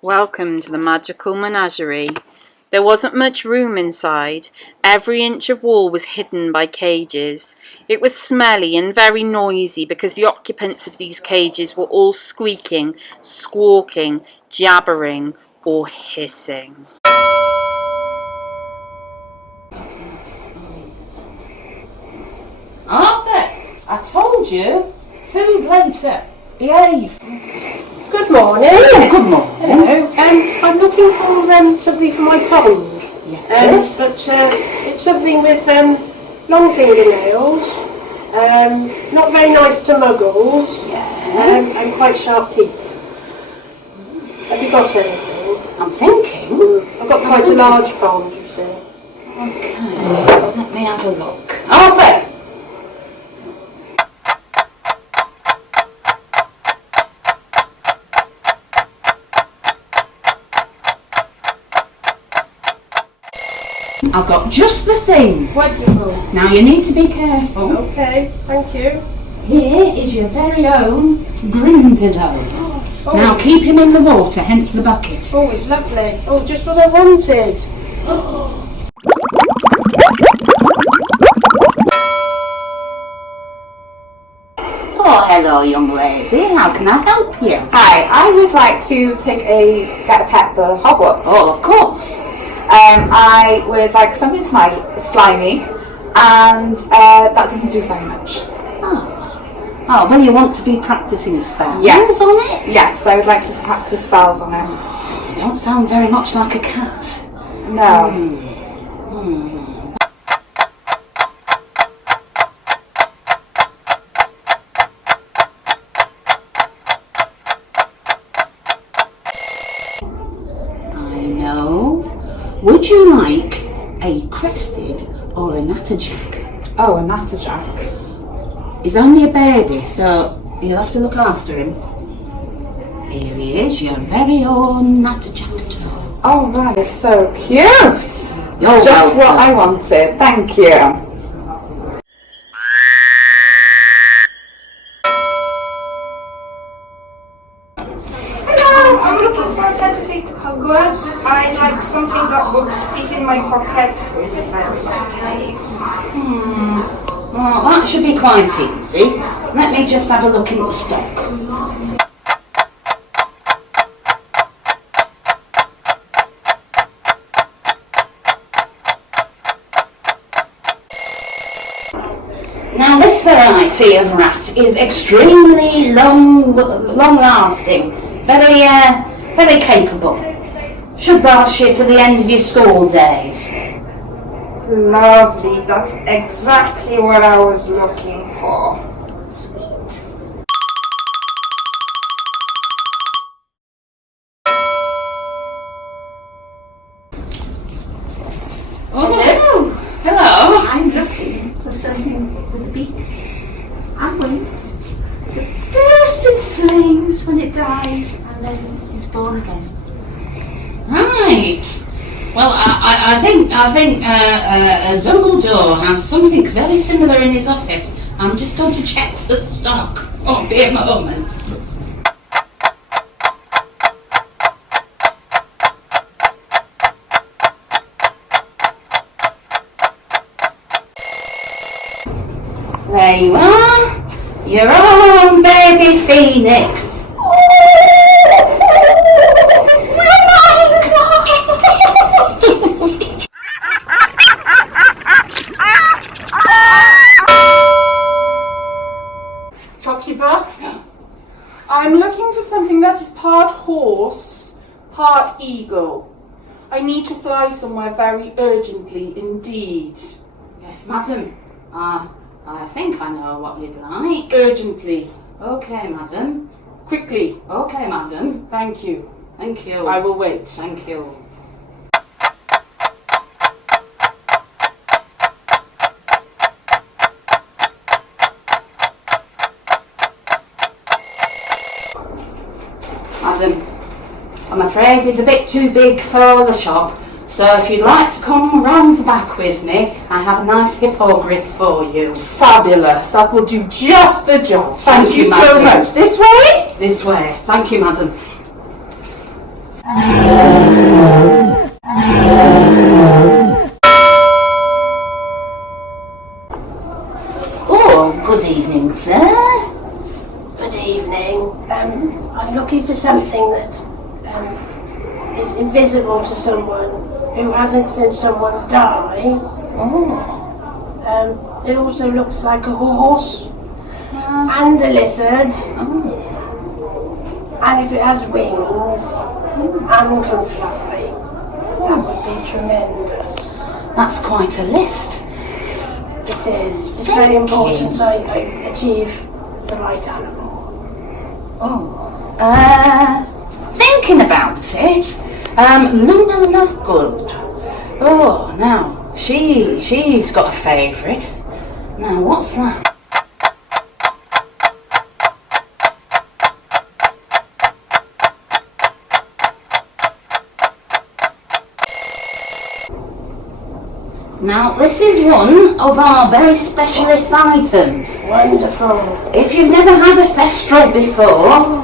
Welcome to the magical menagerie. There wasn't much room inside. Every inch of wall was hidden by cages. It was smelly and very noisy because the occupants of these cages were all squeaking, squawking, jabbering, or hissing. Arthur, I told you, food later. Behave. Good morning. Good morning. Hello. I'm looking for something for my pond. Yes. But it's something with long fingernails, not very nice to muggles, Yes. and quite sharp teeth. Have you got anything? I'm thinking. I've got quite a large pond, you see. Okay, let me have a look. Arthur! I've got just the thing. Wonderful. Now you need to be careful. Okay, thank you. Here is your very own Grindadone. Oh. Now keep him in the water, hence the bucket. Oh, it's lovely. Oh, just what I wanted. Oh, hello, young lady. How can I help you? Hi, I would like to get a pet for Hogwarts. Oh, of course. I would like something slimy, and that doesn't do very much. Oh, well, you want to be practicing spells Yes. on it? Yes, I would like to practice spells on him. You don't sound very much like a cat. No. I know. Would you like a crested or a natterjack? Oh, a natterjack. He's only a baby, so you'll have to look after him. Here he is, your very own natterjack. Oh, that is so cute. You're Just welcome. what I wanted. Thank you. Hello, I'm looking for a pet to take to Hogwarts. I like something that looks fit in my pocket with a very long tail. Well, that should be quite easy. Let me just have a look in the stock. Now this variety of rat is extremely long-lasting, very capable. Should last you to the end of your school days. Lovely, that's exactly what I was looking for. Sweet. Oh, hello. I'm looking for something with a beak and wings that bursts into flames when it dies and then is born again. Right. Well, I think Dumbledore has something very similar in his office. I'm just going to check the stock. Oh, be a moment. There you are, your own baby phoenix. Shopkeeper, I'm looking for something that is part horse, part eagle. I need to fly somewhere very urgently indeed. Yes, madam. I think I know what you'd like. Urgently. Okay, madam. Quickly. Okay, madam. Thank you. Thank you. I will wait. Thank you. Madam, I'm afraid is a bit too big for the shop. So if you'd like to come round the back with me, I have a nice hippogriff for you. Fabulous. That will do just the job. Thank you, so madam. much. This way? This way. Thank you, madam. Oh, good evening, sir. Good evening. I'm looking for something that is invisible to someone who hasn't seen someone die. Oh. It also looks like a horse and a lizard. Oh. And if it has wings and can fly, that would be tremendous. That's quite a list. It is. It's Thank very you. important I achieve the right animal. Thinking about it, Luna Lovegood. Oh, now, she's got a favourite. Now, what's that? Now, this is one of our very specialist items. Wonderful. If you've never had a thestral before,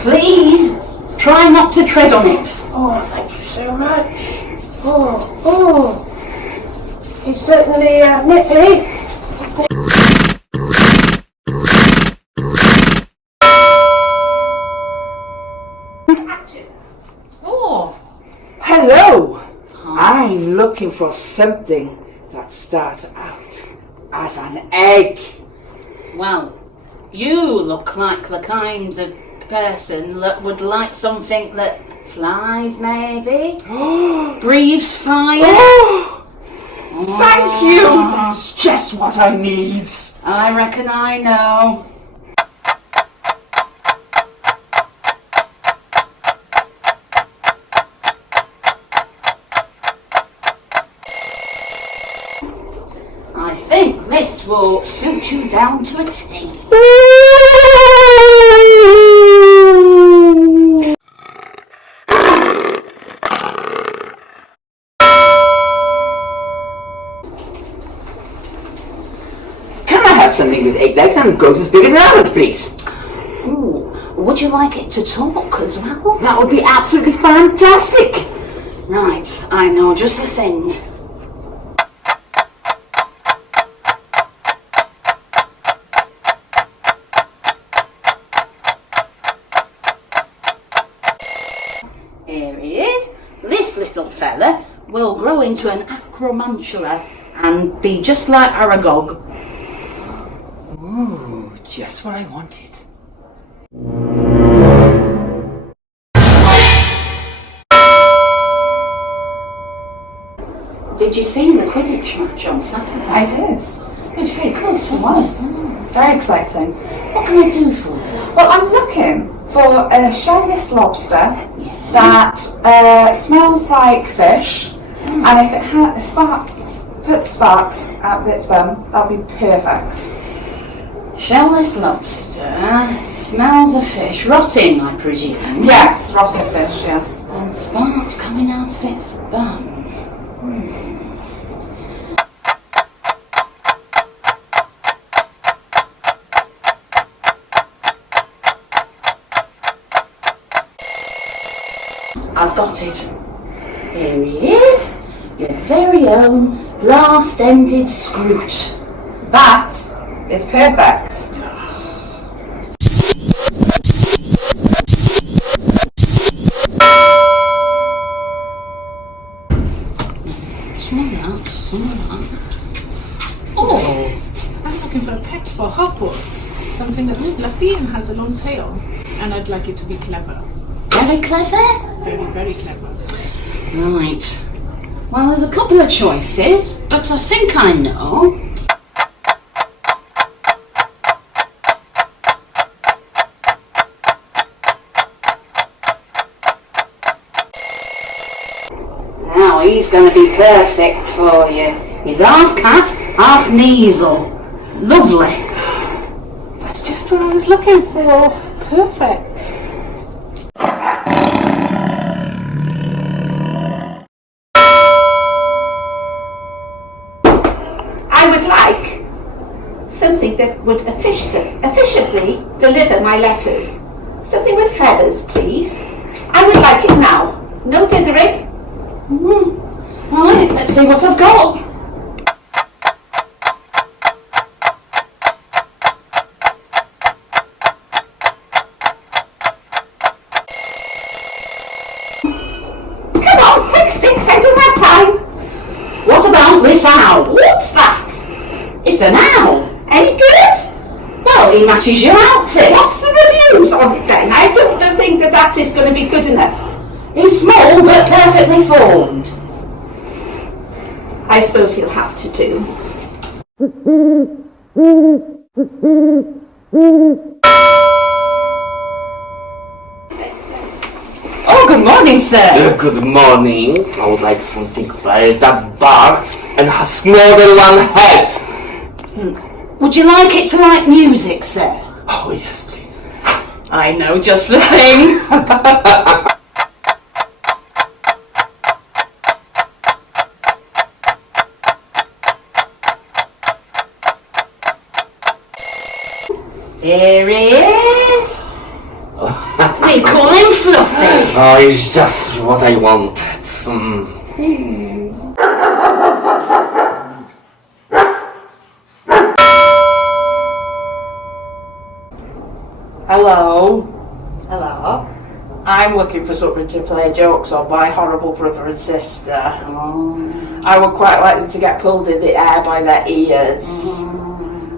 please try not to tread on it. Oh, thank you so much. Oh. He's certainly nippy. Oh, Hello. I'm looking for something that starts out as an egg. well, you look like the kind of person that would like something that flies, maybe? Breathes fire? Oh, thank you. That's just what I need. I reckon I know. I think this will suit you down to a T. Can I have something with 8 legs and grows as big as an almond, please? Ooh, would you like it to talk as well? That would be absolutely fantastic. Right, I know just the thing. Here he is. This little fella will grow into an acromantula and be just like Aragog. Ooh, just what I wanted. Did you see the Quidditch match on Saturday? I did. It was very good, It wasn't was. it? Very exciting. What can I do for you? Well, I'm looking for a shellless lobster that smells like fish, and if it puts sparks out of its bum, that'll be perfect. Shellless lobster, smells of fish, rotting, I presume. Yes, rotten fish, yes. And sparks coming out of its bum. I've got it. Here he is, your very own blast-ended scroot. That is perfect. Smell that, smell that. Oh, I'm looking for a pet for Hogwarts. Something that's fluffy and has a long tail. And I'd like it to be clever. very clever. Very, very clever. Right. Well, there's a couple of choices, but I think I know. Now he's going to be perfect for you. He's half cat, half measle. Lovely. That's just what I was looking for. Perfect. something that would efficiently deliver my letters. Something with feathers, please. I would like it now. No dithering. Right, let's see what I've got. Come on, quick sticks, I don't have time. What about this owl? What's that? It's an owl. Any good? Well, he matches your outfit. What's the reviews on it then? I don't think that is going to be good enough. He's small but perfectly formed. I suppose he'll have to do. Oh, good morning, sir. Good morning. I would like something fried that barks and has more than one head. Would you like it to like music, sir? Oh, yes, please. I know just the thing. Here he is. We call him Fluffy. Oh, it's just what I wanted. Hello. Hello. I'm looking for something to play jokes on my horrible brother and sister. I would quite like them to get pulled in the air by their ears.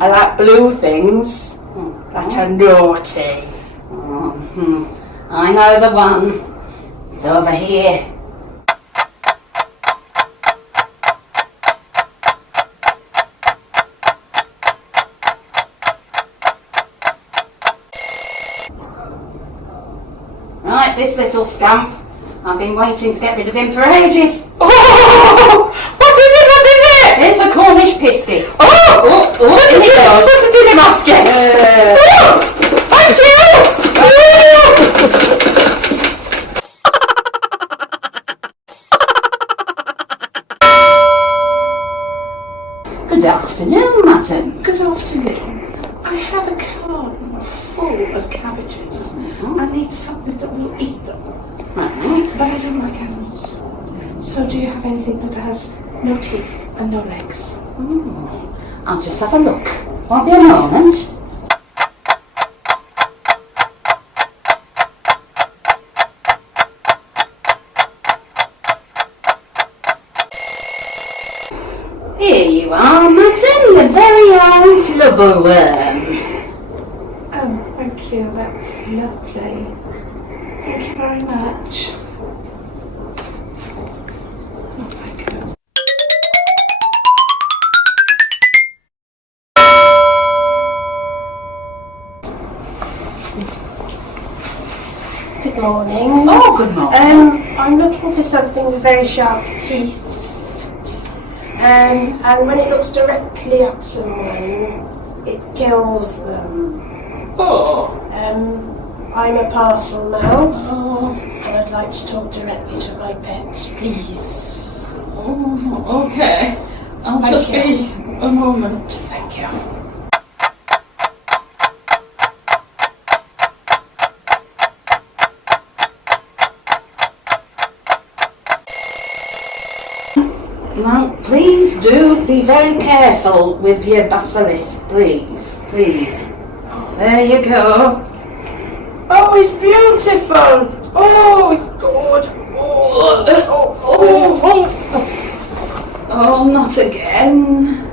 I like blue things that are naughty. I know the one. He's over here. Right, this little scamp. I've been waiting to get rid of him for ages. Oh! What is it? What is it? It's a Cornish pisky. Oh! Oh, in it goes. Put it in the basket! Oh! Thank you! Good afternoon, madam. Good afternoon. I have a garden full of cabbages. I need something that will eat them. Right. But I don't like animals. So do you have anything that has no teeth and no legs? I'll just have a look. Won't be a moment. Here you are, madam, your very own flubberworm. Oh, thank you. That's lovely. Thank you very much. Oh, thank you. Good morning. Oh, good morning. I'm looking for something with very sharp teeth. And when it looks directly at someone, it kills them. Oh! I'm a parcel now, and I'd like to talk directly to my pet, please. Oh, okay. I'll Thank just you. be a moment. Thank you. Now, please do be very careful with your basilisk, please, please. There you go. Oh, it's beautiful. Oh, it's good. Oh, not again.